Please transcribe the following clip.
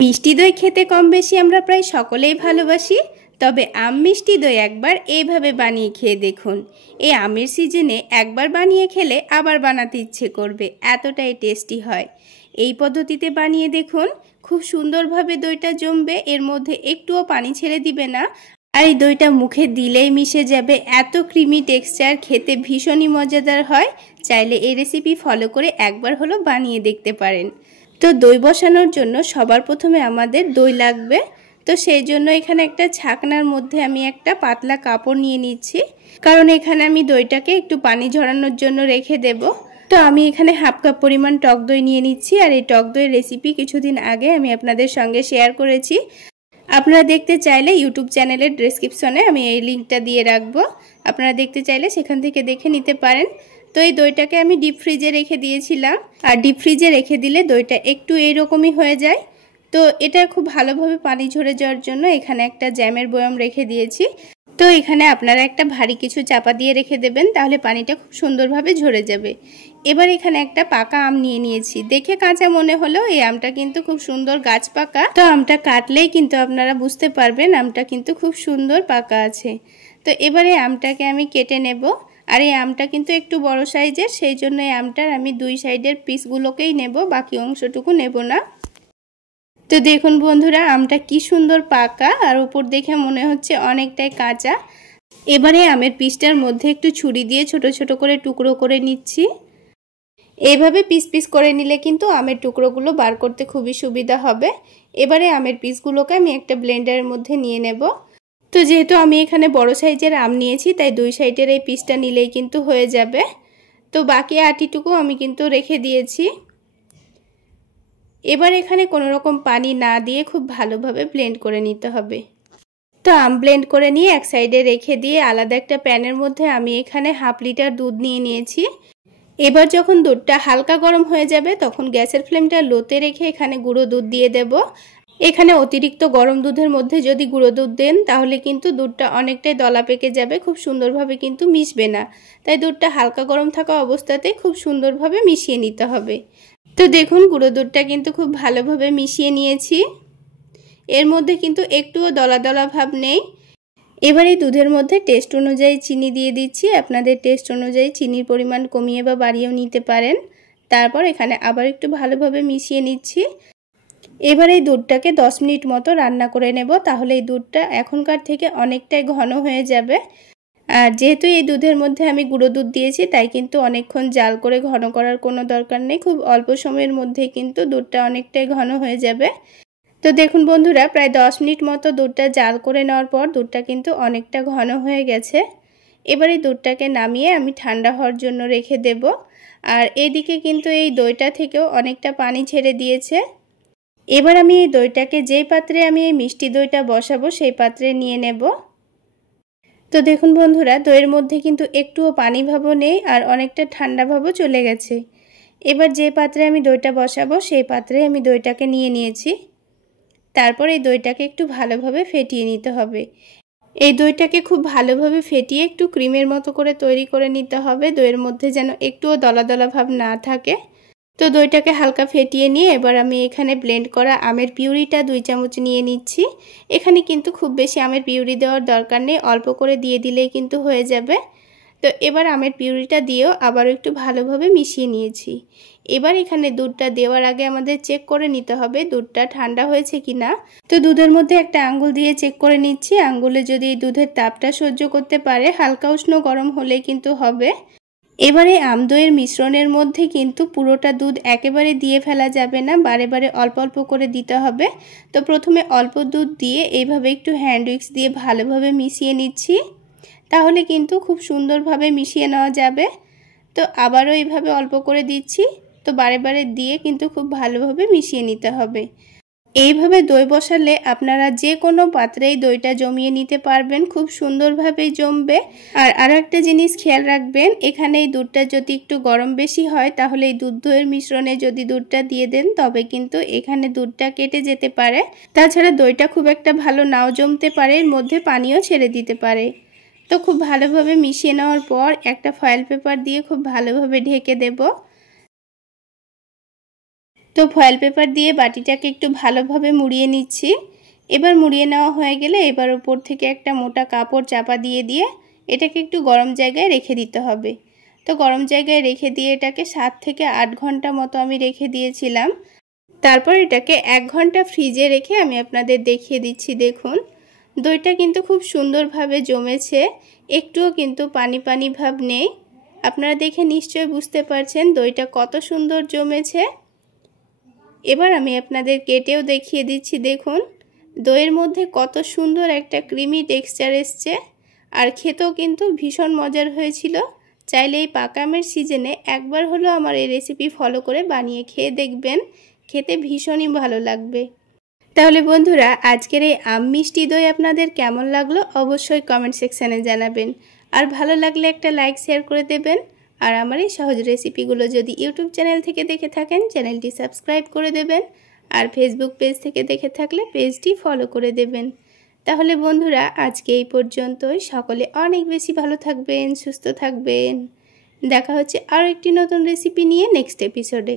মিষ্টি দই খেতে কম বেশি আমরা প্রায় সকলেই ভালোবাসি। তবে আম মিষ্টি দই একবার এইভাবে বানিয়ে খেয়ে দেখুন। এই আমের সিজনে একবার বানিয়ে খেলে আবার বানাতে ইচ্ছে করবে, এতটাই টেস্টি হয়। এই পদ্ধতিতে বানিয়ে দেখুন, খুব সুন্দরভাবে দইটা জমবে, এর মধ্যে একটুও পানি ছেড়ে দিবে না। আর এই দইটা মুখে দিলেই মিশে যাবে, এত ক্রিমি টেক্সচার, খেতে ভীষণই মজাদার হয়। চাইলে এই রেসিপি ফলো করে একবার হলো বানিয়ে দেখতে পারেন। তো দই বসানোর জন্য সবার প্রথমে আমাদের দই লাগবে। তো সেই জন্য এখানে একটা ছাকনার মধ্যে আমি একটা পাতলা কাপড় নিয়ে নিচ্ছি, কারণ এখানে আমি দইটাকে একটু পানি ঝরানোর জন্য রেখে দেব। তো আমি এখানে হাফ কাপ পরিমাণ টক দই নিয়ে নিচ্ছি। আর এই টক দইয়ের রেসিপি কিছুদিন আগে আমি আপনাদের সঙ্গে শেয়ার করেছি। আপনারা দেখতে চাইলে ইউটিউব চ্যানেলের ডেসক্রিপশনে আমি এই লিঙ্কটা দিয়ে রাখবো, আপনারা দেখতে চাইলে সেখান থেকে দেখে নিতে পারেন। তো এই দইটাকে আমি ডিপ ফ্রিজে রেখে দিয়েছিলাম, আর ডিপ ফ্রিজে রেখে দিলে দইটা একটু এইরকমই হয়ে যায়। তো এটা খুব ভালোভাবে পানি ঝরে যাওয়ার জন্য এখানে একটা জ্যামের বয়াম রেখে দিয়েছি। তো এখানে আপনারা একটা ভারী কিছু চাপা দিয়ে রেখে দেবেন, তাহলে পানিটা খুব সুন্দরভাবে ঝরে যাবে। এবার এখানে একটা পাকা আম নিয়ে নিয়েছি। দেখে কাঁচা মনে হলেও এই আমটা কিন্তু খুব সুন্দর গাছ পাকা। তো আমটা কাটলেই কিন্তু আপনারা বুঝতে পারবেন আমটা কিন্তু খুব সুন্দর পাকা আছে। তো এবারে আমটাকে আমি কেটে নেব। আর এই আমটা কিন্তু একটু বড় সাইজের, সেই জন্য এই আমটার আমি দুই সাইডের পিসগুলোকেই নেব, বাকি অংশটুকু নেব না। তো দেখুন বন্ধুরা, আমটা কি সুন্দর পাকা, আর উপর দেখে মনে হচ্ছে অনেকটাই কাঁচা। এবারে আমের পিসটার মধ্যে একটু ছুরি দিয়ে ছোট ছোট করে টুকরো করে নিচ্ছি। এইভাবে পিস পিস করে নিলে কিন্তু আমের টুকরোগুলো বার করতে খুবই সুবিধা হবে। এবারে আমের পিসগুলোকে আমি একটা ব্লেন্ডারের মধ্যে নিয়ে নেব। তো যেহেতু আমি এখানে বড় সাইজের আম নিয়েছি, তাই দুই সাইডের এই পিসটা নিলেই কিন্তু হয়ে যাবে। তো বাকি আটিটুকু আমি কিন্তু রেখে দিয়েছি। এবার এখানে কোনো রকম পানি না দিয়ে খুব ভালোভাবে ব্লেন্ড করে নিতে হবে। তো আম ব্লেন্ড করে নিয়ে এক সাইডে রেখে দিয়ে আলাদা একটা প্যানের মধ্যে আমি এখানে হাফ লিটার দুধ নিয়ে নিয়েছি। এবার যখন দুধটা হালকা গরম হয়ে যাবে, তখন গ্যাসের ফ্লেমটা লোতে রেখে এখানে গুঁড়ো দুধ দিয়ে দেব। এখানে অতিরিক্ত গরম দুধের মধ্যে যদি গুঁড়ো দুধ দেন, তাহলে কিন্তু দুধটা অনেকটাই দলা পেকে যাবে, খুব সুন্দরভাবে কিন্তু মিশবে না। তাই দুধটা হালকা গরম থাকা অবস্থাতে খুব সুন্দরভাবে মিশিয়ে নিতে হবে। তো দেখুন, গুঁড়ো দুধটা কিন্তু খুব ভালোভাবে মিশিয়ে নিয়েছি। এর মধ্যে কিন্তু একটুও দলা দলা ভাব নেই। এবার এই দুধের মধ্যে টেস্ট অনুযায়ী চিনি দিয়ে দিচ্ছি। আপনাদের টেস্ট অনুযায়ী চিনির পরিমাণ কমিয়ে বা বাড়িয়েও নিতে পারেন। তারপর এখানে আবার একটু ভালোভাবে মিশিয়ে নিচ্ছি। এবার এই দুধটাকে 10 মিনিট মতো রান্না করে নেব, তাহলে এই দুধটা এখনকার থেকে অনেকটাই ঘন হয়ে যাবে। আর যেহেতু এই দুধের মধ্যে আমি গুঁড়ো দুধ দিয়েছি, তাই কিন্তু অনেকক্ষণ জাল করে ঘন করার কোনো দরকার নেই। খুব অল্প সময়ের মধ্যেই কিন্তু দুধটা অনেকটাই ঘন হয়ে যাবে। তো দেখুন বন্ধুরা, প্রায় 10 মিনিট মতো দুধটা জাল করে নেওয়ার পর দুধটা কিন্তু অনেকটা ঘন হয়ে গেছে। এবার এই দুধটাকে নামিয়ে আমি ঠান্ডা হওয়ার জন্য রেখে দেব। আর এদিকে কিন্তু এই দইটা থেকেও অনেকটা পানি ছেড়ে দিয়েছে। এবার আমি এই দইটাকে যেই পাত্রে আমি এই মিষ্টি দইটা বসাবো, সেই পাত্রে নিয়ে নেব। তো দেখুন বন্ধুরা, দইয়ের মধ্যে কিন্তু একটুও পানি ভাবও নেই, আর অনেকটা ঠান্ডা ভাবও চলে গেছে। এবার যে পাত্রে আমি দইটা বসাবো, সেই পাত্রে আমি দইটাকে নিয়ে নিয়েছি। তারপর এই দইটাকে একটু ভালোভাবে ফেটিয়ে নিতে হবে। এই দইটাকে খুব ভালোভাবে ফেটিয়ে একটু ক্রিমের মতো করে তৈরি করে নিতে হবে, দইয়ের মধ্যে যেন একটুও দলা দলা ভাব না থাকে। তো দইটাকে হালকা ফেটিয়ে নিয়ে এবার আমি এখানে ব্লেন্ড করা আমের পিউরিটা 2 চামচ নিয়ে নিচ্ছি। এখানে কিন্তু খুব বেশি আমের পিউরি দেওয়ার দরকার নেই, অল্প করে দিয়ে দিলেই কিন্তু হয়ে যাবে। তো এবার আমের পিউরিটা দিয়েও আবারও একটু ভালোভাবে মিশিয়ে নিয়েছি। এবার এখানে দুধটা দেওয়ার আগে আমাদের চেক করে নিতে হবে দুধটা ঠান্ডা হয়েছে কিনা। তো দুধের মধ্যে একটা আঙ্গুল দিয়ে চেক করে নিচ্ছি। আঙ্গুলে যদি এই দুধের তাপটা সহ্য করতে পারে, হালকা উষ্ণ গরম হলে কিন্তু হবে। এবারে আম দইয়ের মিশ্রণের মধ্যে কিন্তু পুরোটা দুধ একেবারে দিয়ে ফেলা যাবে না, বারে বারে অল্প অল্প করে দিতে হবে। তো প্রথমে অল্প দুধ দিয়ে এইভাবে একটু হ্যান্ড উইক্স দিয়ে ভালোভাবে মিশিয়ে নিচ্ছি, তাহলে কিন্তু খুব সুন্দরভাবে মিশিয়ে নেওয়া যাবে। তো আবারও এইভাবে অল্প করে দিচ্ছি। তো বারে বারে দিয়ে কিন্তু খুব ভালোভাবে মিশিয়ে নিতে হবে। এইভাবে দই বসালে আপনারা যে কোনো পাত্রেই দইটা জমিয়ে নিতে পারবেন, খুব সুন্দরভাবেই জমবে। আর আরও একটা জিনিস খেয়াল রাখবেন, এখানে এই দুধটা যদি একটু গরম বেশি হয়, তাহলে এই দুধ দইয়ের মিশ্রণে যদি দুধটা দিয়ে দেন, তবে কিন্তু এখানে দুধটা কেটে যেতে পারে। তাছাড়া দইটা খুব একটা ভালো নাও জমতে পারে, এর মধ্যে পানিও ছেড়ে দিতে পারে। তো খুব ভালোভাবে মিশিয়ে নেওয়ার পর একটা ফয়েল পেপার দিয়ে খুব ভালোভাবে ঢেকে দেব। তো ফয়েল পেপার দিয়ে বাটিটাকে একটু ভালোভাবে মুড়িয়ে নিচ্ছি। এবার মুড়িয়ে নেওয়া হয়ে গেলে এবার উপর থেকে একটা মোটা কাপড় চাপা দিয়ে এটাকে একটু গরম জায়গায় রেখে দিতে হবে। তো গরম জায়গায় রেখে দিয়ে এটাকে 7 থেকে 8 ঘন্টা মতো আমি রেখে দিয়েছিলাম। তারপর এটাকে 1 ঘন্টা ফ্রিজে রেখে আমি আপনাদের দেখিয়ে দিচ্ছি। দেখুন দইটা কিন্তু খুব সুন্দরভাবে জমেছে, একটুও কিন্তু পানি পানি ভাব নেই। আপনারা দেখে নিশ্চয়ই বুঝতে পারছেন দইটা কত সুন্দর জমেছে। এবার আমি আপনাদের কেটেও দেখিয়ে দিচ্ছি। দেখুন দইয়ের মধ্যে কত সুন্দর একটা ক্রিমি টেক্সচার এসছে, আর খেতেও কিন্তু ভীষণ মজার হয়েছিল। চাইলে এই পাকা আমের সিজনে একবার হলেও আমার এই রেসিপি ফলো করে বানিয়ে খেয়ে দেখবেন, খেতে ভীষণই ভালো লাগবে। তাহলে বন্ধুরা আজকের এই আম মিষ্টি দই আপনাদের কেমন লাগলো অবশ্যই কমেন্ট সেকশানে জানাবেন, আর ভালো লাগলে একটা লাইক শেয়ার করে দেবেন। আর আমার এই সহজ রেসিপিগুলো যদি ইউটিউব চ্যানেল থেকে দেখে থাকেন চ্যানেলটি সাবস্ক্রাইব করে দেবেন, আর ফেসবুক পেজ থেকে দেখে থাকলে পেজটি ফলো করে দেবেন। তাহলে বন্ধুরা আজকে এই পর্যন্তই। সকলে অনেক বেশি ভালো থাকবেন, সুস্থ থাকবেন। দেখা হচ্ছে আরও একটি নতুন রেসিপি নিয়ে নেক্সট এপিসোডে।